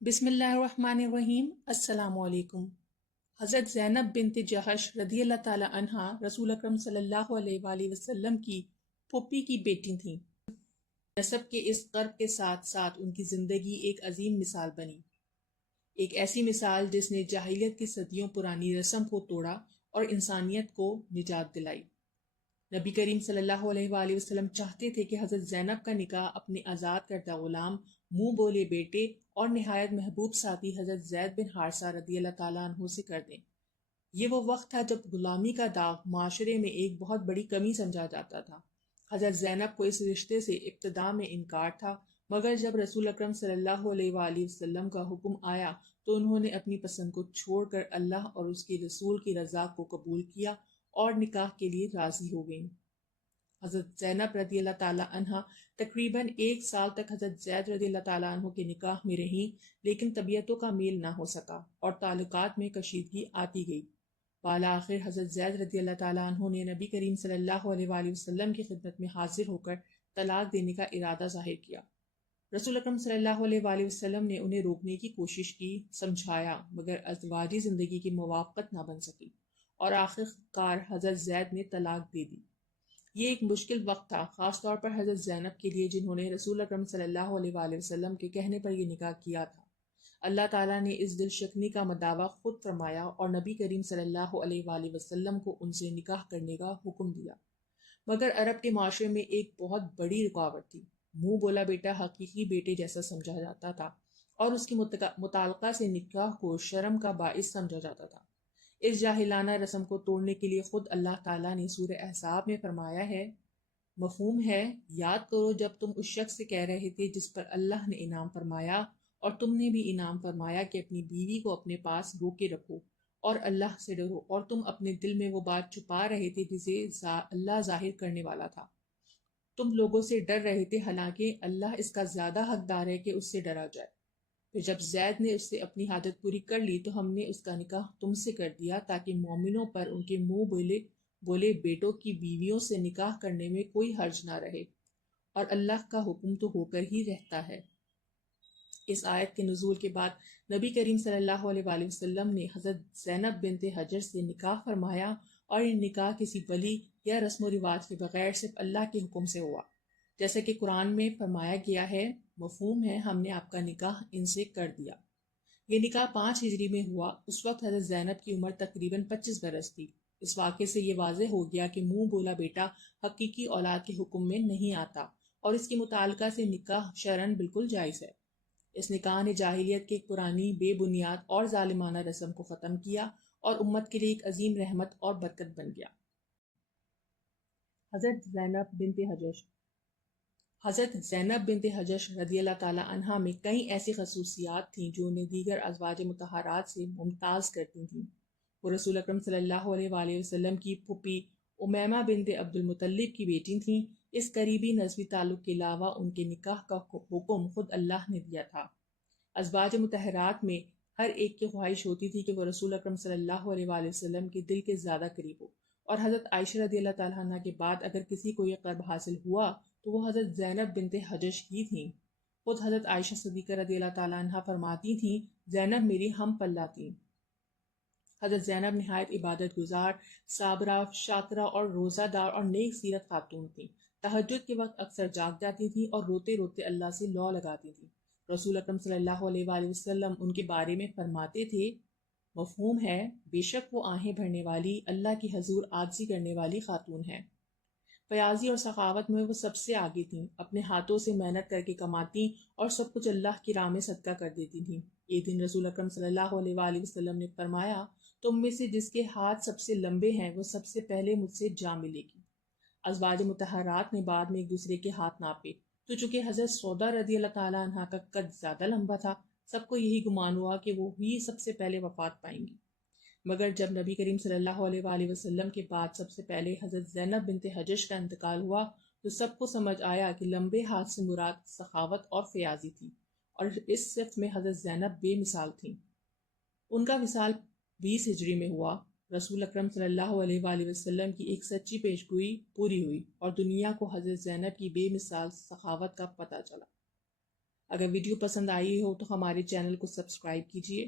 بسم اللہ الرحمن الرحیم۔ السلام علیکم۔ حضرت زینب بنت جہش رضی اللہ تعالی عنہا رسول اکرم صلی اللہ علیہ وآلہ وسلم کی پھوپھی کی بیٹی تھیں۔ نسب کے اس قرب کے ساتھ ساتھ ان کی زندگی ایک عظیم مثال بنی، ایک ایسی مثال جس نے جاہلیت کی صدیوں پرانی رسم کو توڑا اور انسانیت کو نجات دلائی۔ نبی کریم صلی اللہ علیہ وآلہ وسلم چاہتے تھے کہ حضرت زینب کا نکاح اپنے آزاد کردہ غلام، منہ بولے بیٹے اور نہایت محبوب ساتھی حضرت زید بن حارثہ رضی اللہ تعالیٰ عنہ سے کر دیں۔ یہ وہ وقت تھا جب غلامی کا داغ معاشرے میں ایک بہت بڑی کمی سمجھا جاتا تھا۔ حضرت زینب کو اس رشتے سے ابتدا میں انکار تھا، مگر جب رسول اکرم صلی اللہ علیہ وآلہ وسلم کا حکم آیا تو انہوں نے اپنی پسند کو چھوڑ کر اللہ اور اس کے رسول کی رضا کو قبول کیا اور نکاح کے لیے راضی ہو گئیں۔ حضرت زینب رضی اللہ تعالیٰ عنہ تقریباً 1 سال تک حضرت زید رضی اللہ تعالیٰ عنہ کے نکاح میں رہیں، لیکن طبیعتوں کا میل نہ ہو سکا اور تعلقات میں کشیدگی آتی گئی۔ بالآخر حضرت زید رضی اللہ تعالیٰ عنہ نے نبی کریم صلی اللہ علیہ وآلہ وسلم کی خدمت میں حاضر ہو کر طلاق دینے کا ارادہ ظاہر کیا۔ رسول اکرم صلی اللہ علیہ وآلہ وسلم نے انہیں روکنے کی کوشش کی، سمجھایا، مگر ازدواجی زندگی کی موافقت نہ بن سکی اور آخر کار حضرت زید نے طلاق دے دی۔ یہ ایک مشکل وقت تھا، خاص طور پر حضرت زینب کے لیے جنہوں نے رسول اکرم صلی اللہ علیہ وآلہ وسلم کے کہنے پر یہ نکاح کیا تھا۔ اللہ تعالیٰ نے اس دل شکنی کا مداوع خود فرمایا اور نبی کریم صلی اللہ علیہ وآلہ وسلم کو ان سے نکاح کرنے کا حکم دیا۔ مگر عرب کے معاشرے میں ایک بہت بڑی رکاوٹ تھی۔ منہ بولا بیٹا حقیقی بیٹے جیسا سمجھا جاتا تھا اور اس کی متعلقہ سے نکاح کو شرم کا باعث سمجھا جاتا تھا۔ اس جاہلانہ رسم کو توڑنے کے لیے خود اللہ تعالیٰ نے سورہ احزاب میں فرمایا ہے، مفہوم ہے، یاد کرو جب تم اس شخص سے کہہ رہے تھے جس پر اللہ نے انعام فرمایا اور تم نے بھی انعام فرمایا کہ اپنی بیوی کو اپنے پاس روکے رکھو اور اللہ سے ڈرو، اور تم اپنے دل میں وہ بات چھپا رہے تھے جسے اللہ ظاہر کرنے والا تھا۔ تم لوگوں سے ڈر رہے تھے، حالانکہ اللہ اس کا زیادہ حقدار ہے کہ اس سے ڈرا جائے۔ پھر جب زید نے اس سے اپنی حاجت پوری کر لی تو ہم نے اس کا نکاح تم سے کر دیا تاکہ مومنوں پر ان کے منہ بولے بیٹوں کی بیویوں سے نکاح کرنے میں کوئی حرج نہ رہے، اور اللہ کا حکم تو ہو کر ہی رہتا ہے۔ اس آیت کے نزول کے بعد نبی کریم صلی اللہ علیہ وآلہ وسلم نے حضرت زینب بنت حجر سے نکاح فرمایا، اور یہ نکاح کسی ولی یا رسم و رواج کے بغیر صرف اللہ کے حکم سے ہوا، جیسا کہ قرآن میں فرمایا گیا ہے، مفہوم ہے، ہم نے آپ کا نکاح ان سے کر دیا۔ یہ نکاح 5 ہجری میں ہوا۔ اس وقت حضرت زینب کی عمر تقریباً 25 برس تھی۔ اس واقعے سے یہ واضح ہو گیا کہ منہ بولا بیٹا حقیقی اولاد کے حکم میں نہیں آتا اور اس کی متعلقہ سے نکاح شرعاً بالکل جائز ہے۔ اس نکاح نے جاہلیت کی ایک پرانی بے بنیاد اور ظالمانہ رسم کو ختم کیا اور امت کے لیے ایک عظیم رحمت اور برکت بن گیا۔ حضرت زینب بنت حجش رضی اللہ تعالیٰ عنہا میں کئی ایسی خصوصیات تھیں جو انہیں دیگر ازواج مطہرات سے ممتاز کرتی تھیں۔ وہ رسول اکرم صلی اللہ علیہ وآلہ وسلم کی پھوپھی امیمہ بنت عبد المطلب کی بیٹی تھیں۔ اس قریبی نسبی تعلق کے علاوہ ان کے نکاح کا حکم خود اللہ نے دیا تھا۔ ازواج مطہرات میں ہر ایک کی خواہش ہوتی تھی کہ وہ رسول اکرم صلی اللہ علیہ وآلہ وسلم کے دل کے زیادہ قریب ہو، اور حضرت عائشہ رضی اللہ تعالیٰ عنہ کے بعد اگر کسی کو یہ قرب حاصل ہوا تو وہ حضرت زینب بنت حجش کی تھیں۔ خود حضرت عائشہ صدیقہ رضی اللہ تعالیٰ عنہ فرماتی تھیں، زینب میری ہم پلہ تھیں۔ حضرت زینب نہایت عبادت گزار، صابرہ، شاکرہ اور روزہ دار اور نیک سیرت خاتون تھیں۔ تہجد کے وقت اکثر جاگ جاتی تھیں اور روتے روتے اللہ سے لو لگاتی تھیں۔ رسول اکرم صلی اللہ علیہ وآلہ وسلم ان کے بارے میں فرماتے تھے، مفہوم ہے، بے شک وہ آہیں بھرنے والی، اللہ کی حضور عاجزی کرنے والی خاتون ہے۔ فیاضی اور سخاوت میں وہ سب سے آگے تھیں، اپنے ہاتھوں سے محنت کر کے کماتیں اور سب کچھ اللہ کی راہ میں صدقہ کر دیتی تھیں۔ ایک دن رسول اکرم صلی اللہ علیہ وآلہ وسلم نے فرمایا، تم میں سے جس کے ہاتھ سب سے لمبے ہیں وہ سب سے پہلے مجھ سے جا ملے گی۔ ازواج مطہرات نے بعد میں ایک دوسرے کے ہاتھ ناپے تو چونکہ حضرت سودا رضی اللہ تعالیٰ عنہ کا قد زیادہ لمبا تھا، سب کو یہی گمان ہوا کہ وہ ہی سب سے پہلے وفات پائیں گی۔ مگر جب نبی کریم صلی اللہ علیہ وآلہ وسلم کے بعد سب سے پہلے حضرت زینب بنت حجش کا انتقال ہوا تو سب کو سمجھ آیا کہ لمبے ہاتھ سے مراد سخاوت اور فیاضی تھی، اور اس صفت میں حضرت زینب بے مثال تھیں۔ ان کا وصال 20 ہجری میں ہوا۔ رسول اکرم صلی اللہ علیہ وآلہ وسلم کی ایک سچی پیشگوئی پوری ہوئی اور دنیا کو حضرت زینب کی بے مثال سخاوت کا پتہ چلا۔ اگر ویڈیو پسند آئی ہو تو ہمارے چینل کو سبسکرائب کیجیے